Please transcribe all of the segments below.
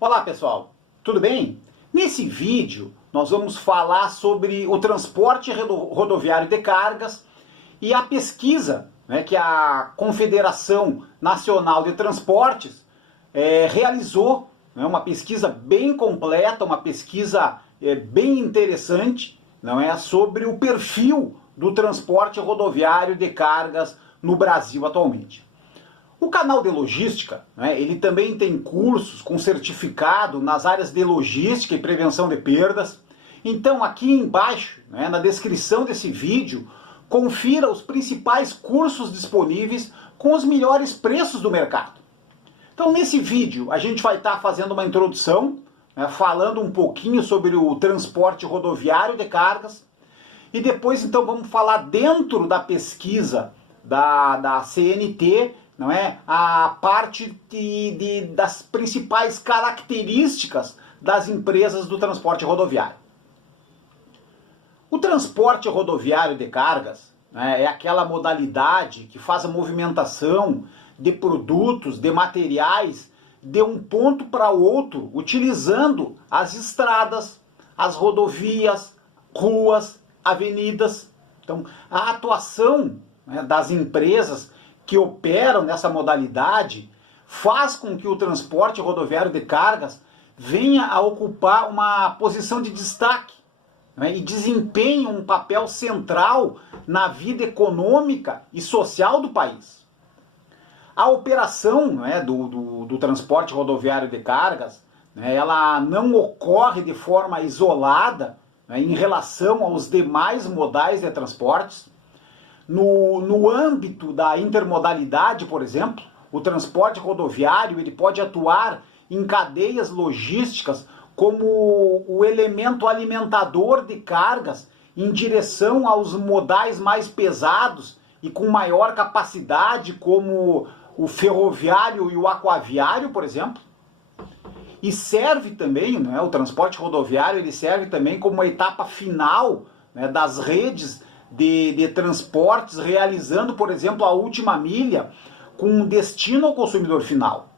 Olá pessoal, tudo bem? Nesse vídeo nós vamos falar sobre o transporte rodoviário de cargas e a pesquisa, que a Confederação Nacional de Transportes realizou, uma pesquisa bem completa, uma pesquisa bem interessante, não é, sobre o perfil do transporte rodoviário de cargas no Brasil atualmente. O canal de logística, ele também tem cursos com certificado nas áreas de logística e prevenção de perdas. Então aqui embaixo, na descrição desse vídeo, confira os principais cursos disponíveis com os melhores preços do mercado. Então nesse vídeo a gente vai estar fazendo uma introdução, falando um pouquinho sobre o transporte rodoviário de cargas. E depois então vamos falar dentro da pesquisa da CNT, não é? A parte das principais características das empresas do transporte rodoviário. O transporte rodoviário de cargas, é aquela modalidade que faz a movimentação de produtos, de materiais, de um ponto para outro, utilizando as estradas, as rodovias, ruas, avenidas. Então, a atuação das empresas que operam nessa modalidade faz com que o transporte rodoviário de cargas venha a ocupar uma posição de destaque, e desempenhe um papel central na vida econômica e social do país. A operação do transporte rodoviário de cargas, ela não ocorre de forma isolada em relação aos demais modais de transportes. No âmbito da intermodalidade, por exemplo, o transporte rodoviário ele pode atuar em cadeias logísticas como o elemento alimentador de cargas em direção aos modais mais pesados e com maior capacidade, como o ferroviário e o aquaviário, por exemplo. E serve também, o transporte rodoviário ele serve também como uma etapa final das redes de transportes, realizando, por exemplo, a última milha com destino ao consumidor final.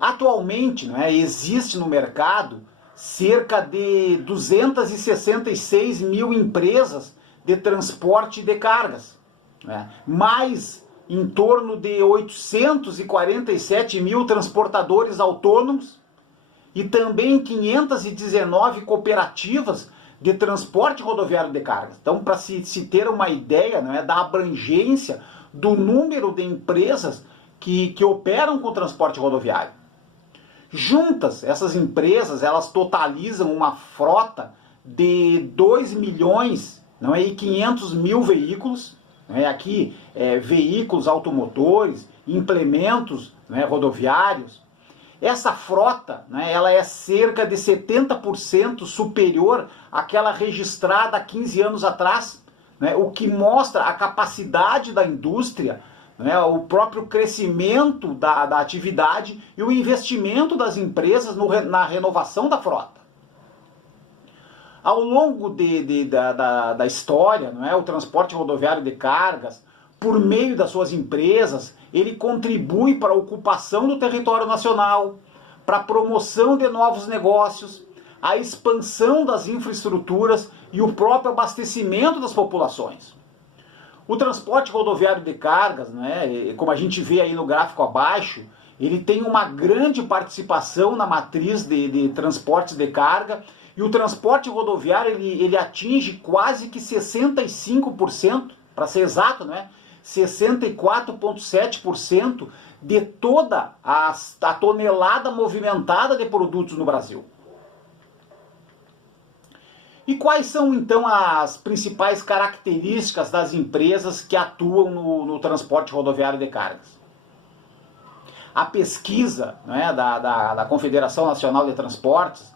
Atualmente, existe no mercado cerca de 266 mil empresas de transporte de cargas, mais em torno de 847 mil transportadores autônomos e também 519 cooperativas de transporte rodoviário de cargas. Então, para se ter uma ideia da abrangência do número de empresas que operam com transporte rodoviário. Juntas, essas empresas, elas totalizam uma frota de 2 milhões e 500 mil veículos, aqui veículos automotores, implementos rodoviários. Essa frota, ela é cerca de 70% superior àquela registrada há 15 anos atrás, o que mostra a capacidade da indústria, o próprio crescimento da atividade e o investimento das empresas na renovação da frota. Ao longo da história, o transporte rodoviário de cargas, por meio das suas empresas, ele contribui para a ocupação do território nacional, para a promoção de novos negócios, a expansão das infraestruturas e o próprio abastecimento das populações. O transporte rodoviário de cargas, como a gente vê aí no gráfico abaixo, ele tem uma grande participação na matriz de transportes de carga, e o transporte rodoviário ele atinge quase que 65%, para ser exato, 64,7% de toda a tonelada movimentada de produtos no Brasil. E quais são então as principais características das empresas que atuam no transporte rodoviário de cargas? A pesquisa da Confederação Nacional de Transportes,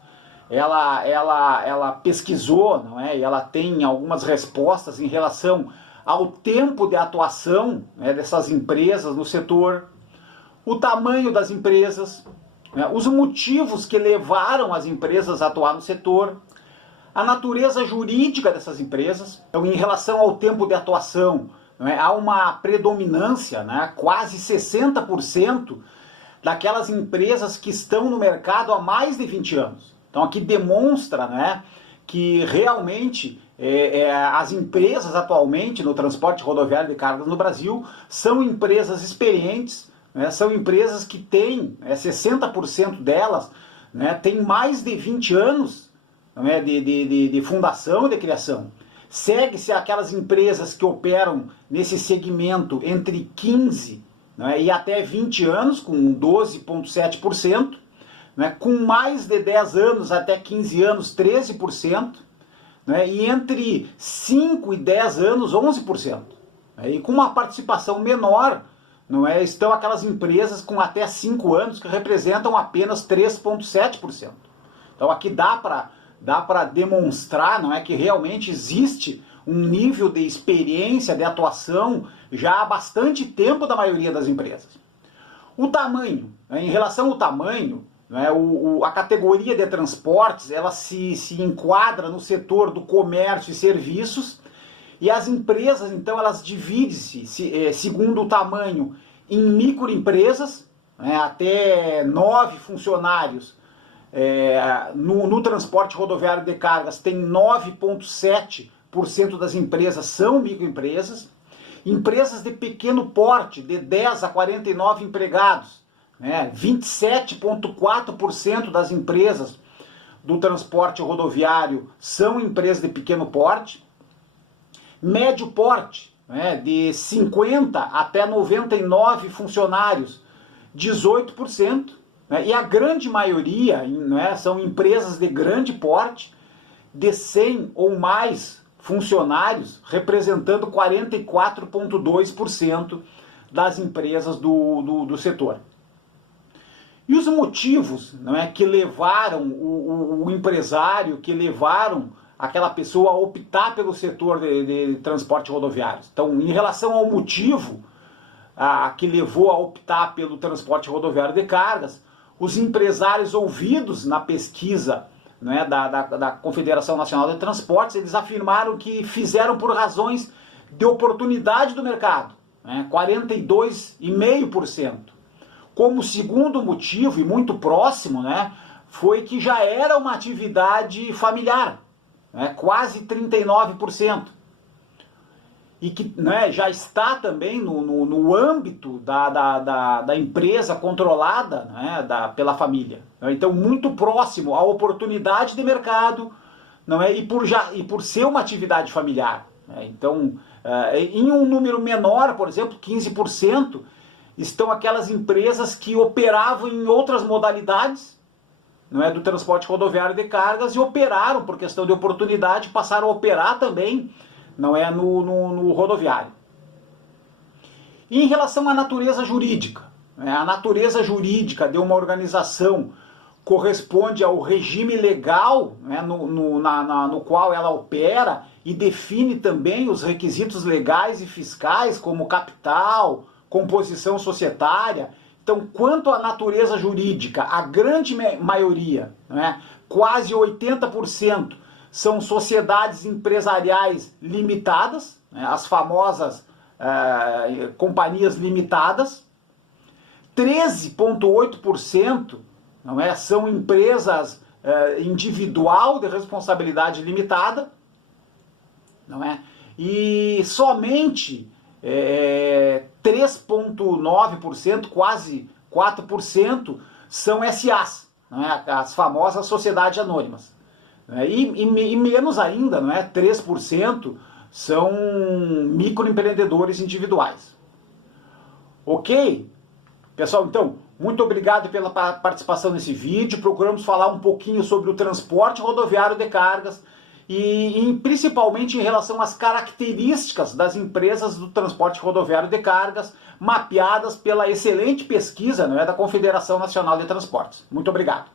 ela pesquisou, e ela tem algumas respostas em relação ao tempo de atuação dessas empresas no setor, o tamanho das empresas, os motivos que levaram as empresas a atuar no setor, a natureza jurídica dessas empresas. Então, em relação ao tempo de atuação, há uma predominância, quase 60%, daquelas empresas que estão no mercado há mais de 20 anos. Então aqui demonstra, né, que realmente as empresas atualmente no transporte rodoviário de cargas no Brasil são empresas experientes, né, são empresas que têm, 60% delas, né, tem mais de 20 anos, né, de fundação e de criação. Segue-se aquelas empresas que operam nesse segmento entre 15, né, e até 20 anos, com 12,7%, né, com mais de 10 anos até 15 anos, 13%, né, e entre 5 e 10 anos, 11%. Né, e com uma participação menor, não é, estão aquelas empresas com até 5 anos que representam apenas 3,7%. Então aqui dá para demonstrar, não é, que realmente existe um nível de experiência, de atuação já há bastante tempo da maioria das empresas. O tamanho, né, em relação ao tamanho, né, a categoria de transportes ela se enquadra no setor do comércio e serviços, e as empresas, então, elas dividem-se segundo o tamanho em microempresas, né, até 9 funcionários. No transporte rodoviário de cargas tem 9,7% das empresas são microempresas. Empresas de pequeno porte, de 10 a 49 empregados, né, 27,4% das empresas do transporte rodoviário são empresas de pequeno porte. Médio porte, né, de 50 até 99 funcionários, 18%. Né, e a grande maioria, né, são empresas de grande porte, de 100 ou mais funcionários, representando 44,2% das empresas do setor. E os motivos, não é, que levaram o empresário, que levaram aquela pessoa a optar pelo setor de transporte rodoviário. Então, em relação ao motivo que levou a optar pelo transporte rodoviário de cargas, os empresários ouvidos na pesquisa, né, da Confederação Nacional de Transportes, eles afirmaram que fizeram por razões de oportunidade do mercado, né, 42,5%. Como segundo motivo, e muito próximo, né, foi que já era uma atividade familiar, né, quase 39%. E que, né, já está também no âmbito da empresa controlada, né, pela família. Então, muito próximo à oportunidade de mercado, não é, e por ser uma atividade familiar. Né? Então, em um número menor, por exemplo, 15%, estão aquelas empresas que operavam em outras modalidades, não é, do transporte rodoviário de cargas, e operaram por questão de oportunidade, passaram a operar também, não é, no rodoviário. E em relação à natureza jurídica, né, a natureza jurídica de uma organização corresponde ao regime legal, né, no qual ela opera, e define também os requisitos legais e fiscais, como capital, composição societária. Então, quanto à natureza jurídica, a grande maioria, né, quase 80%, são sociedades empresariais limitadas, né, as famosas companhias limitadas. 13,8%, não é, são empresas individual de responsabilidade limitada, não é? E somente 3,9%, quase 4%, são SAs, não é? As famosas sociedades anônimas. E menos ainda, não é? 3% são microempreendedores individuais. Ok? Pessoal, então, muito obrigado pela participação nesse vídeo. Procuramos falar um pouquinho sobre o transporte rodoviário de cargas e principalmente em relação às características das empresas do transporte rodoviário de cargas mapeadas pela excelente pesquisa, não é, da Confederação Nacional de Transportes. Muito obrigado.